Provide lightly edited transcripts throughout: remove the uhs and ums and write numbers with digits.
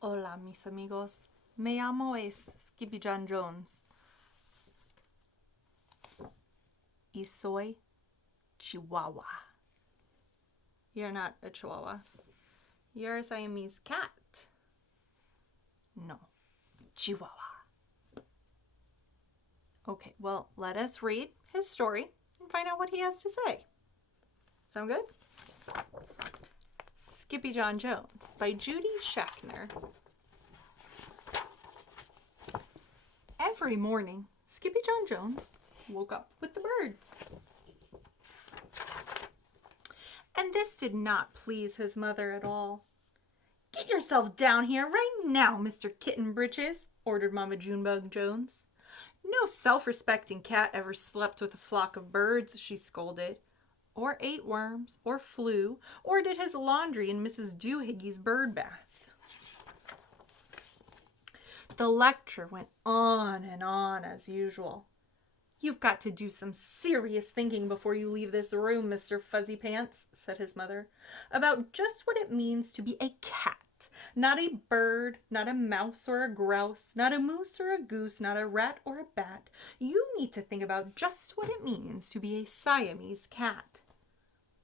Hola, mis amigos. Me llamo es Skippyjon Jones. Y soy Chihuahua. You're not a Chihuahua. You're a Siamese cat. No, Chihuahua. Okay, well, let us read his story and find out what he has to say. Sound good? Skippyjon Jones by Judy Schachner. Every morning, Skippyjon Jones woke up with the birds. And this did not please his mother at all. "Get yourself down here right now, Mr. Kitten Britches," ordered Mama Junebug Jones. "No self-respecting cat ever slept with a flock of birds," she scolded, or ate worms, or flew, or did his laundry in Mrs. Doohiggy's bird bath. The lecture went on and on as usual. "You've got to do some serious thinking before you leave this room, Mr. Fuzzy Pants," said his mother, "about just what it means to be a cat. Not a bird, not a mouse or a grouse, not a moose or a goose, not a rat or a bat. You need to think about just what it means to be a Siamese cat.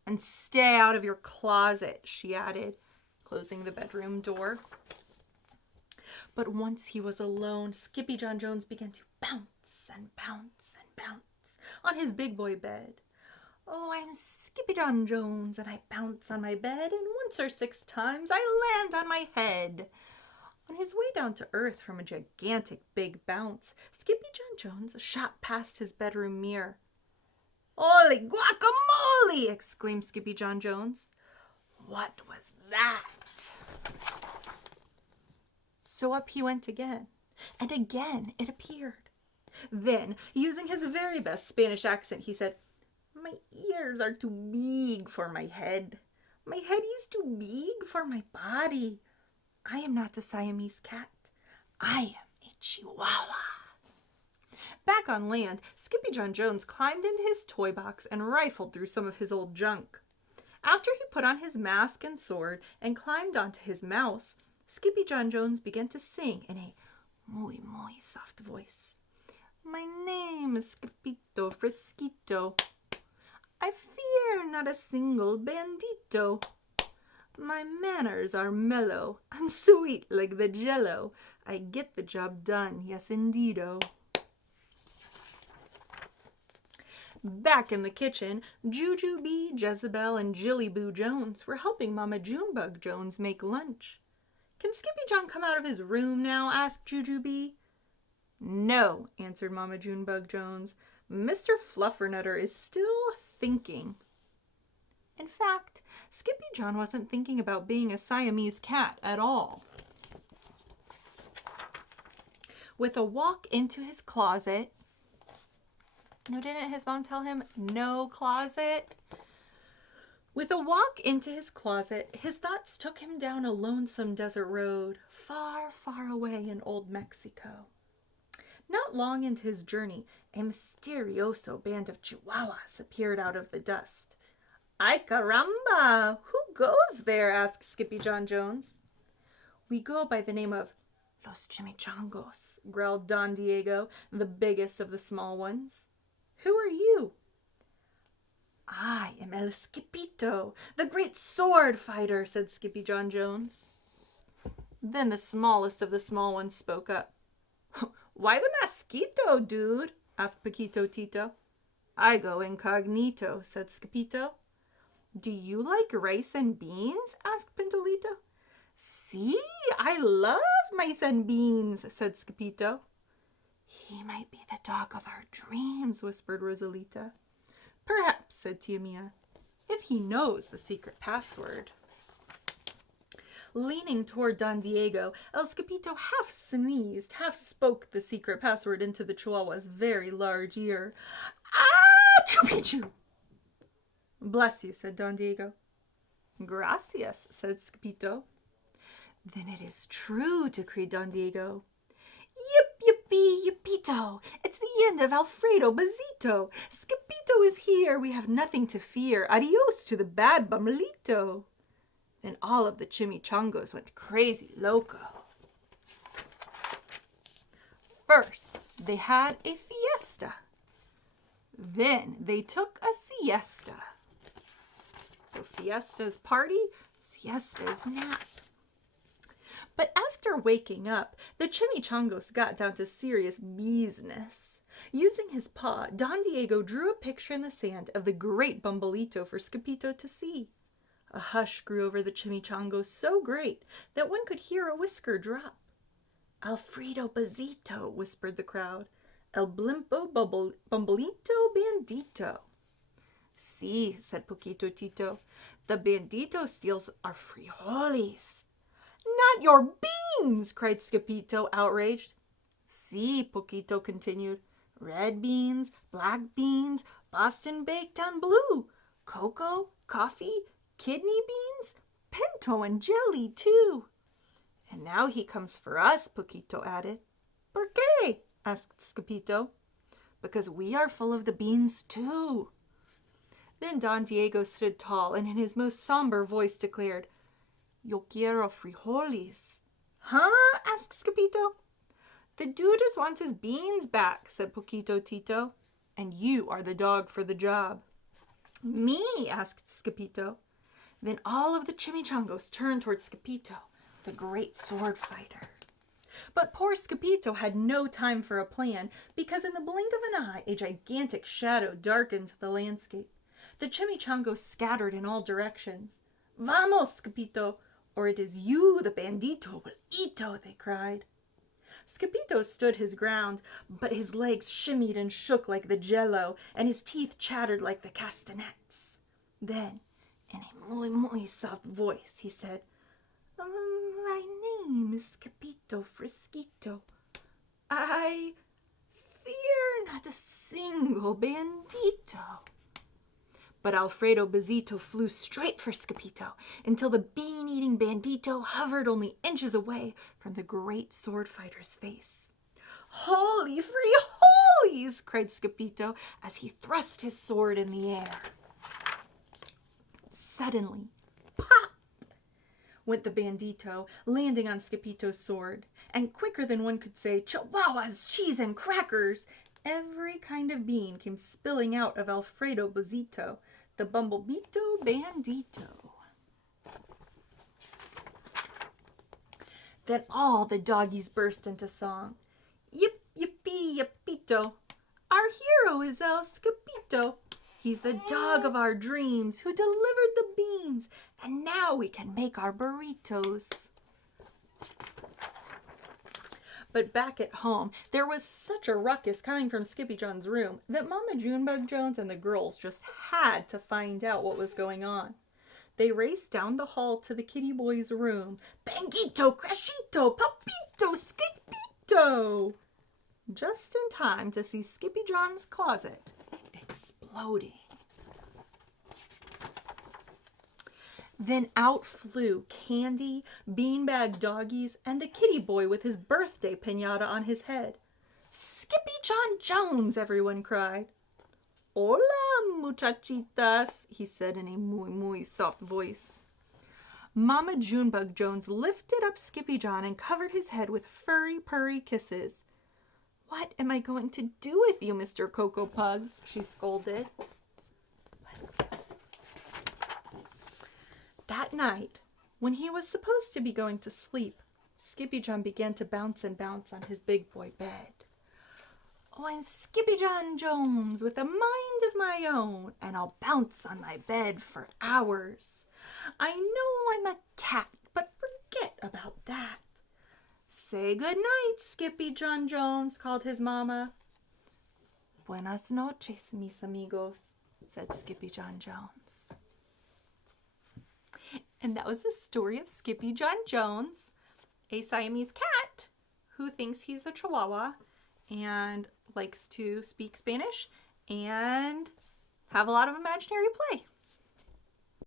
And stay out of your closet," she added, closing the bedroom door. But once he was alone, Skippyjon Jones began to bounce and bounce and bounce on his big boy bed. "Oh, I'm Skippyjon Jones, and I bounce on my bed, and once or 6 times I land on my head." On his way down to earth from a gigantic big bounce, Skippyjon Jones shot past his bedroom mirror. "Holy guacamole!" exclaimed Skippyjon Jones. What was that? So up he went again, and again it appeared. Then, using his very best Spanish accent, he said, "My ears are too big for my head. My head is too big for my body. I am not a Siamese cat. I am a Chihuahua." Back on land, Skippyjon Jones climbed into his toy box and rifled through some of his old junk. After he put on his mask and sword and climbed onto his mouse, Skippyjon Jones began to sing in a muy soft voice. "My name is Skippito Friskito. I fear not a single bandito. My manners are mellow. I'm sweet like the Jell-O. I get the job done, yes indeedo." Back in the kitchen, Jujubee, Jezebel, and Jillyboo Jones were helping Mama Junebug Jones make lunch. "Can Skippyjon come out of his room now?" asked Jujubee. "No," answered Mama Junebug Jones. "Mr. Fluffernutter is still thinking." In fact, Skippyjon wasn't thinking about being a Siamese cat at all. With a walk into his closet... No, didn't his mom tell him no closet? With a walk into his closet, his thoughts took him down a lonesome desert road, far, far away in old Mexico. Not long into his journey, a mysterioso band of Chihuahuas appeared out of the dust. "Ay caramba! Who goes there?" asked Skippyjon Jones. "We go by the name of Los Chimichangos," growled Don Diego, the biggest of the small ones. "Who are you?" "I am El Skippito, the great sword fighter," said Skippyjon Jones. Then the smallest of the small ones spoke up. "Why the mosquito, dude?" asked Paquito Tito. "I go incognito," said Skippito. "Do you like rice and beans?" asked Pintelito. "See, I love mice and beans," said Skippito. "He might be the dog of our dreams," whispered Rosalita. "Perhaps," said Tia Mia, "if he knows the secret password." Leaning toward Don Diego, El Skippito half sneezed, half spoke the secret password into the Chihuahua's very large ear. "Ah, choo-pee-choo!" "Bless you," said Don Diego. "Gracias," said Skippito. "Then it is true," decreed Don Diego. "Yip, yippee, yippito! It's the end of Alfredo Bazito! Skippito is here! We have nothing to fear! Adios to the bad bumble-beeto!" Then all of the chimichangos went crazy loco. First, they had a fiesta. Then they took a siesta. So fiesta is party, siesta is nap. But after waking up, the chimichangos got down to serious business. Using his paw, Don Diego drew a picture in the sand of the great bumble-beeto for Skippito to see. A hush grew over the chimichangos so great that one could hear a whisker drop. Alfredo Bazito, whispered the crowd. El blimpo bumble-beeto bandito. Si, said Poquito Tito, the bandito steals our frijoles. Not your beans, cried Skippito, outraged. Si, Poquito continued. Red beans, black beans, Boston baked on blue, cocoa, coffee, kidney beans, pinto and jelly too. And now he comes for us, Poquito added. ¿Por qué? Asked Skippito. Because we are full of the beans too. Then Don Diego stood tall and in his most somber voice declared, Yo quiero frijoles. Huh? asked Skippito. The dude just wants his beans back, said Poquito Tito. And you are the dog for the job. Me? asked Skippito. Then all of the chimichangos turned toward Skippito, the great sword fighter. But poor Skippito had no time for a plan, because in the blink of an eye, a gigantic shadow darkened the landscape. The chimichangos scattered in all directions. Vamos, Skippito, or it is you, the bandito, will eato, they cried. Skippito stood his ground, but his legs shimmied and shook like the Jell-O, and his teeth chattered like the castanets. Then, in a muy soft voice, he said, My name is Skippito Friskito. I fear not a single bandito. But Alfredo Bazito flew straight for Skippito until the bean-eating bandito hovered only inches away from the great sword fighter's face. Holy frijoles! cried Skippito as he thrust his sword in the air. Suddenly, pop! went the bandito, landing on Skippito's sword, and quicker than one could say, Chihuahuas, cheese, and crackers, every kind of bean came spilling out of Alfredo Bazito, the bumble-beeto bandito. Then all the doggies burst into song. Yip, yippee, yippito. Our hero is El Skippito. He's the dog of our dreams who delivered the beans, and now we can make our burritos. But back at home, there was such a ruckus coming from Skippyjon's room that Mama Junebug Jones and the girls just had to find out what was going on. They raced down the hall to the kitty boy's room. Bangito, crashito, papito, Skippito! Just in time to see Skippyjon's closet exploding. Then out flew Candy, beanbag doggies, and the kitty boy with his birthday piñata on his head. Skippyjon Jones, everyone cried. Hola, muchachitas, he said in a muy soft voice. Mama Junebug Jones lifted up Skippyjon and covered his head with furry, purry kisses. What am I going to do with you, Mr. Cocoa Pugs? She scolded. That night, when he was supposed to be going to sleep, Skippyjon began to bounce and bounce on his big boy bed. Oh, I'm Skippyjon Jones with a mind of my own, and I'll bounce on my bed for hours. I know I'm a cat, but forget about that. Say good night, Skippyjon Jones, called his mama. Buenas noches, mis amigos, said Skippyjon Jones. And that was the story of Skippyjon Jones, a Siamese cat who thinks he's a Chihuahua and likes to speak Spanish and have a lot of imaginary play.